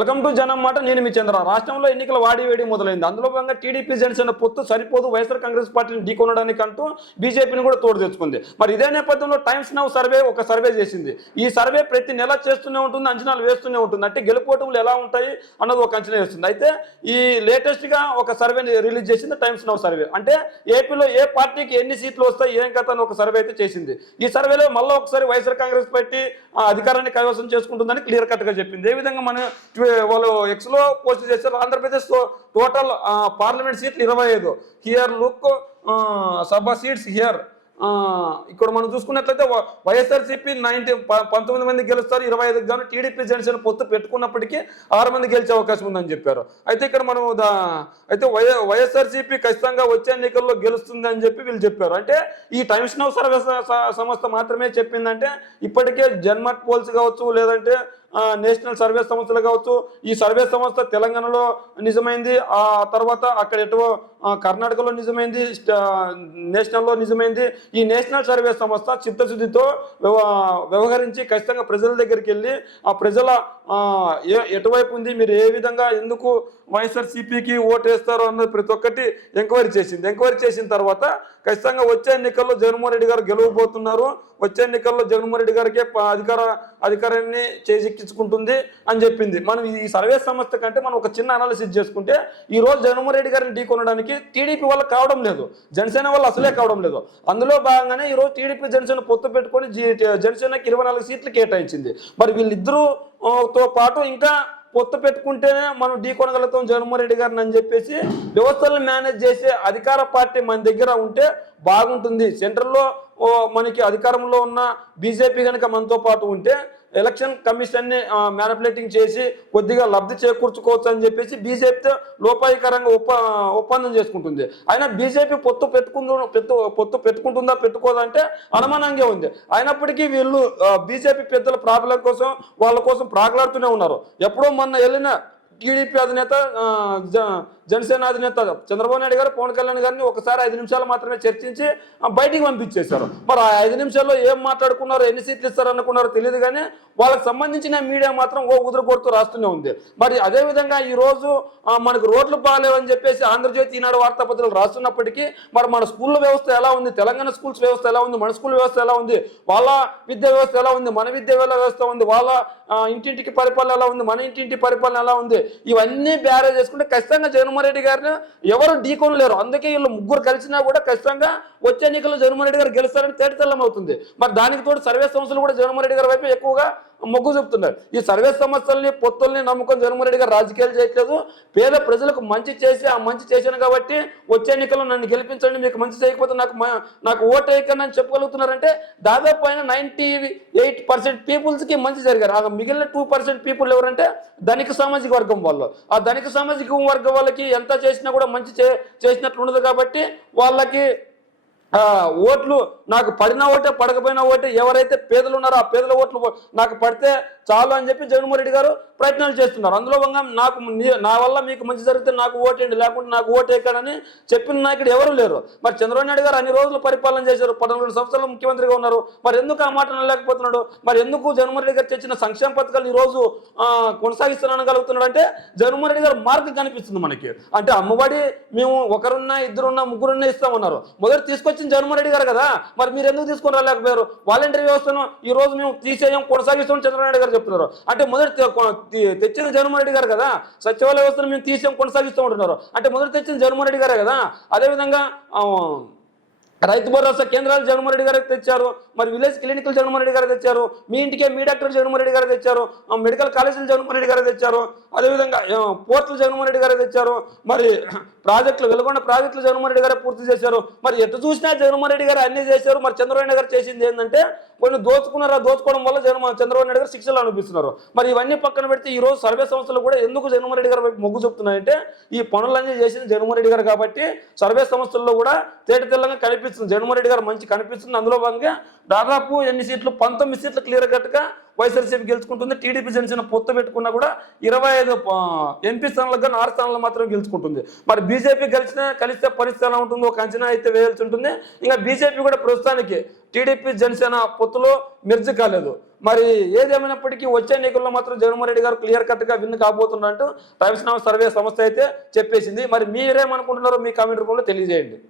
Welcome to జనం మాట. నేను మీ చంద్ర. రాష్ట్రంలో ఎన్నికల వాడివేడి మొదలైంది. అందులో భాగంగా టీడీపీ జనసేన పొత్తు సరిపోదు, వైఎస్ఆర్ కాంగ్రెస్ పార్టీని ఢీకొనడానికి అంటూ బీజేపీని కూడా తోడు తెచ్చుకుంది. మరి ఇదే నేపథ్యంలో టైమ్స్ నౌ సర్వే ఒక సర్వే చేసింది. ఈ సర్వే ప్రతి నెల చేస్తూనే ఉంటుంది, అంచనాలు వేస్తూనే ఉంటుంది. అంటే గెలుపోటములు ఎలా ఉంటాయి అన్నది ఒక అంచనా వేస్తుంది. అయితే ఈ లేటెస్ట్ గా ఒక సర్వేని రిలీజ్ చేసింది టైమ్స్ నౌ సర్వే. అంటే ఏపీలో ఏ పార్టీకి ఎన్ని సీట్లు వస్తాయి, ఏం కథ అని ఒక సర్వే అయితే చేసింది. ఈ సర్వేలో మళ్ళీ ఒకసారి వైఎస్ఆర్ కాంగ్రెస్ పార్టీ అధికారాన్ని కైవసం చేసుకుంటుందని క్లియర్ కట్ గా చెప్పింది. ఏ విధంగా మనం వాళ్ళు ఎక్స్ లో పోస్ట్ చేశారు. ఆంధ్రప్రదేశ్ టోటల్ పార్లమెంట్ సీట్లు 25. Here look Sabha seats here. ఇక్కడ మనం చూసుకున్నట్లయితే వైఎస్ఆర్సీపీ 19 మంది గెలుస్తారు, 25 గాను టీడీపీ జనసేన పొత్తు పెట్టుకున్నప్పటికీ 6 మంది గెలిచే అవకాశం ఉందని చెప్పారు. అయితే ఇక్కడ మనం అయితే వైఎస్ఆర్సీపీ ఖచ్చితంగా వచ్చే ఎన్నికల్లో గెలుస్తుంది అని చెప్పి వీళ్ళు చెప్పారు. అంటే ఈ టైమ్స్ నౌ సర్వే సంస్థ మాత్రమే చెప్పిందంటే ఇప్పటికే జన్మట్ పోల్స్ కావచ్చు, లేదంటే నేషనల్ సర్వే సంస్థలు కావచ్చు. ఈ సర్వే సంస్థ తెలంగాణలో నిజమైంది, ఆ తర్వాత అక్కడ ఎటువో కర్ణాటకలో నిజమైంది, నేషనల్లో నిజమైంది. ఈ నేషనల్ సర్వే సంస్థ చిత్తశుద్ధితో వ్యవహరించి ఖచ్చితంగా ప్రజల దగ్గరికి వెళ్ళి ఆ ప్రజల ఎటువైపు ఉంది, మీరు ఏ విధంగా ఎందుకు వైఎస్ఆర్సీపీకి ఓటేస్తారు అన్నది ప్రతి ఒక్కటి ఎంక్వైరీ చేసింది. ఎంక్వైరీ చేసిన తర్వాత ఖచ్చితంగా వచ్చే ఎన్నికల్లో జగన్మోహన్ రెడ్డి గారు గెలవబోతున్నారు, వచ్చే ఎన్నికల్లో జగన్మోహన్ రెడ్డి గారికి అధికారాన్ని చేజిక్కించుకుంటుంది అని చెప్పింది. మనం ఈ సర్వే సంస్థ కంటే మనం ఒక చిన్న అనాలిసిస్ చేసుకుంటే ఈ రోజు జగన్మోహన్ రెడ్డి గారిని ఢీకొనడానికి టీడీపీ వల్ల కావడం లేదు, జనసేన వల్ల అసలే కావడం లేదు. అందులో భాగంగానే ఈ రోజు టీడీపీ జనసేన పొత్తు పెట్టుకొని జనసేనకి 24 సీట్లు కేటాయించింది. మరి వీళ్ళిద్దరూతో పాటు ఇంకా పొత్తు పెట్టుకుంటేనే మనం ఢీకొనగలుగుతాం జగన్మోహన్ రెడ్డి గారిని అని చెప్పేసి వ్యవస్థలను మేనేజ్ చేసే అధికార పార్టీ మన దగ్గర ఉంటే బాగుంటుంది. సెంట్రల్లో మనకి అధికారంలో ఉన్న బీజేపీ కనుక మనతో పాటు ఉంటే ఎలక్షన్ కమిషన్ని మ్యానిపులేటింగ్ చేసి కొద్దిగా లబ్ధి చేకూర్చుకోవచ్చు అని చెప్పేసి బీజేపీతో లోపాయికరంగా ఒప్పందం చేసుకుంటుంది. అయినా బీజేపీ పొత్తు పెట్టుకుంటుందా పెట్టుకోదంటే అనుమానంగా ఉంది. అయినప్పటికీ వీళ్ళు బీజేపీ పెద్దల ప్రాబ్లం కోసం వాళ్ళ కోసం ప్రాగలాడుతూనే ఉన్నారు. ఎప్పుడో మొన్న వెళ్ళిన టీడీపీ అధినేత జనసేన అధినేత చంద్రబాబు నాయుడు గారు పవన్ కళ్యాణ్ గారిని ఒకసారి 5 నిమిషాలు మాత్రమే చర్చించి బయటికి పంపించేశారు. మరి ఆ 5 నిమిషాల్లో ఏం మాట్లాడుకున్నారో, ఎన్ని సీట్లు ఇస్తారు అనుకున్నారో తెలియదు, కానీ వాళ్ళకి సంబంధించిన మీడియా మాత్రం ఉదురు కొడుతూ రాస్తూనే ఉంది. మరి అదేవిధంగా ఈరోజు మనకు రోడ్లు బాగాలేవని చెప్పేసి ఆంధ్రజ్యోతి, ఈనాడు వార్తాపత్రికలు రాస్తున్నప్పటికీ మరి మన స్కూళ్ళ వ్యవస్థ ఎలా ఉంది, తెలంగాణ స్కూల్స్ వ్యవస్థ ఎలా ఉంది, మన స్కూల్ వ్యవస్థ ఎలా ఉంది, వాళ్ళ విద్యా వ్యవస్థ ఎలా ఉంది, మన విద్యా వ్యవస్థ ఉంది, వాళ్ళ ఇంటింటికి పరిపాలన ఎలా ఉంది, మన ఇంటింటి పరిపాలన ఎలా ఉంది, ఇవన్నీ బ్యారేజ్ చేసుకుంటే ఖచ్చితంగా జగన్మోహన్ రెడ్డి గారిని ఎవరు ఢీకొనలేరు. అందుకే వీళ్ళు ముగ్గురు కలిసినా కూడా ఖచ్చితంగా వచ్చే ఎన్నికల్లో జగన్మోహన్ రెడ్డి గారు గెలుస్తారని తేటతెల్లం అవుతుంది. మరి దానికి తోడు సర్వే సంస్థలు కూడా జగన్మోహన్ రెడ్డి గారి వైపు ఎక్కువగా మొగ్గు చూపుతున్నారు. ఈ సర్వే సంస్థల్ని పొత్తుల్ని నమ్ముకొని జగన్మోహన్ రెడ్డి గారు రాజకీయాలు చేయట్లేదు. పేద ప్రజలకు మంచి చేసి ఆ మంచి చేశాను కాబట్టి వచ్చే ఎన్నికల్లో నన్ను గెలిపించండి, మీకు మంచి చేయకపోతే నాకు ఓటు వేయకండి అని చెప్పగలుగుతున్నారంటే దాదాపు అయిన 98% పీపుల్స్కి మంచి జరిగారు. ఆ మిగిలిన 2% పీపుల్ ఎవరంటే ధనిక సామాజిక వర్గం వాళ్ళు. ఆ ధనిక సామాజిక వర్గం వాళ్ళకి ఎంత చేసినా కూడా మంచి చేసినట్లు ఉండదు. కాబట్టి వాళ్ళకి ఓట్లు నాకు పడిన ఓటే పడకపోయిన ఓటే ఎవరైతే పేదలు ఉన్నారో ఆ పేదల ఓట్లు నాకు పడితే చాలు అని చెప్పి జగన్మోహన్ రెడ్డి గారు ప్రయత్నాలు చేస్తున్నారు. అందులో భాగంగా నా వల్ల మీకు మంచి జరిగితే నాకు ఓటేయండి, లేకుంటే నాకు ఓటేయకడని చెప్పిన నాయకుడు ఎవరు లేరు. మరి చంద్రబాబు నాయుడు గారు అన్ని రోజులు పరిపాలన చేశారు, 14 సంవత్సరాలు ముఖ్యమంత్రిగా ఉన్నారు. మరి ఎందుకు ఆ మాట అనలేకపోతున్నాడు? మరి ఎందుకు జగన్మోహన్ రెడ్డి గారు తెచ్చిన సంక్షేమ పథకాలు ఈ రోజు కొనసాగిస్తానగలుగుతున్నాడు? అంటే జగన్మోహన్ రెడ్డి గారు మార్గం కనిపిస్తుంది మనకి. అంటే అమ్మఒడి మేము ఒకరున్నా, ఇద్దరున్నా, ముగ్గురున్నా ఇస్తామన్నారు. మొదటి తీసుకొచ్చిన జగన్మోహన్ రెడ్డి గారు కదా, మరి మీరు ఎందుకు తీసుకొని రాలేకపోయారు? వాలంటీర్ వ్యవస్థను ఈ రోజు మేము తీసేయం, కొనసాగిస్తామని చంద్రబాబు నాయుడు గారు చెప్తున్నారు. అంటే మొదటి తెచ్చిన జగన్మోహన్ రెడ్డి గారు కదా. సచివాలయ వ్యవస్థను మేము తీసేం, కొనసాగిస్తూ ఉంటున్నారు. అంటే మొదటి తెచ్చిన జగన్మోహన్ రెడ్డి గారే కదా. అదేవిధంగా రైతు భరోసా కేంద్రాలు జగన్మోహన్ రెడ్డి గారికి తెచ్చారు. మరి విలేజ్ క్లినికల్ జగన్మోహన్ రెడ్డి గారు తెచ్చారు. మీ ఇంటికే మీ డాక్టర్ జగన్మోహన్ రెడ్డి గారు తెచ్చారు. మెడికల్ కాలేజీలు జగన్మోహన్ రెడ్డి గారు తెచ్చారు. అదేవిధంగా పోర్టులు జగన్మోహన్ రెడ్డి గారు తెచ్చారు. మరి ప్రాజెక్టులు వెలుగొండ ప్రాజెక్టులు జగన్మోహన్ రెడ్డి గారు పూర్తి చేశారు. మరి ఎటు చూసినా జగన్మోహన్ రెడ్డి గారు అన్ని చేశారు. మరి చంద్రబాబు నాయుడు గారు చేసింది ఏంటంటే కొన్ని దోచుకున్నారు. ఆ దోచుకోవడం వల్ల చంద్రబాబు నాయుడు గారు శిక్షలు అనిపిస్తున్నారు. మరి ఇవన్నీ పక్కన పెడితే ఈ రోజు సర్వే సంస్థలు కూడా ఎందుకు జగన్మోహన్ రెడ్డి గారు మొగ్గు చూపుతున్నాయంటే ఈ పనులన్నీ చేసింది జగన్మోహన్ రెడ్డి గారు కాబట్టి సర్వే సంస్థల్లో కూడా తేటతెల్లంగా కనిపిస్తుంది. జగన్మోహన్ రెడ్డి గారు మంచి కనిపిస్తుంది. అందులో భాగంగా దాదాపు ఎన్ని సీట్లు 19 సీట్లు క్లియర్ కట్గా వైఎస్ఆర్సీపీ గెలుచుకుంటుంది. టీడీపీ జనసేన పొత్తు పెట్టుకున్నా కూడా 25 ఎంపీ స్థానాలకు కానీ 6 స్థానాలు మాత్రం గెలుచుకుంటుంది. మరి బీజేపీ కలిస్తే పరిస్థితి ఎలా ఉంటుందో ఒక అంచనా అయితే వేయాల్సి ఉంటుంది. ఇంకా బీజేపీ కూడా ప్రస్తుతానికి టీడీపీ జనసేన పొత్తులో మెర్జ్ కాలేదు. మరి ఏదేమైనప్పటికీ వచ్చే ఎన్నికల్లో మాత్రం జగన్మోహన్ రెడ్డి గారు క్లియర్ కట్గా విన్ కాబోతున్నట్టు టైమ్స్ నౌ సర్వే సంస్థ అయితే చెప్పేసింది. మరి మీరేమనుకుంటున్నారో మీ కామెంట్ రూపంలో తెలియజేయండి.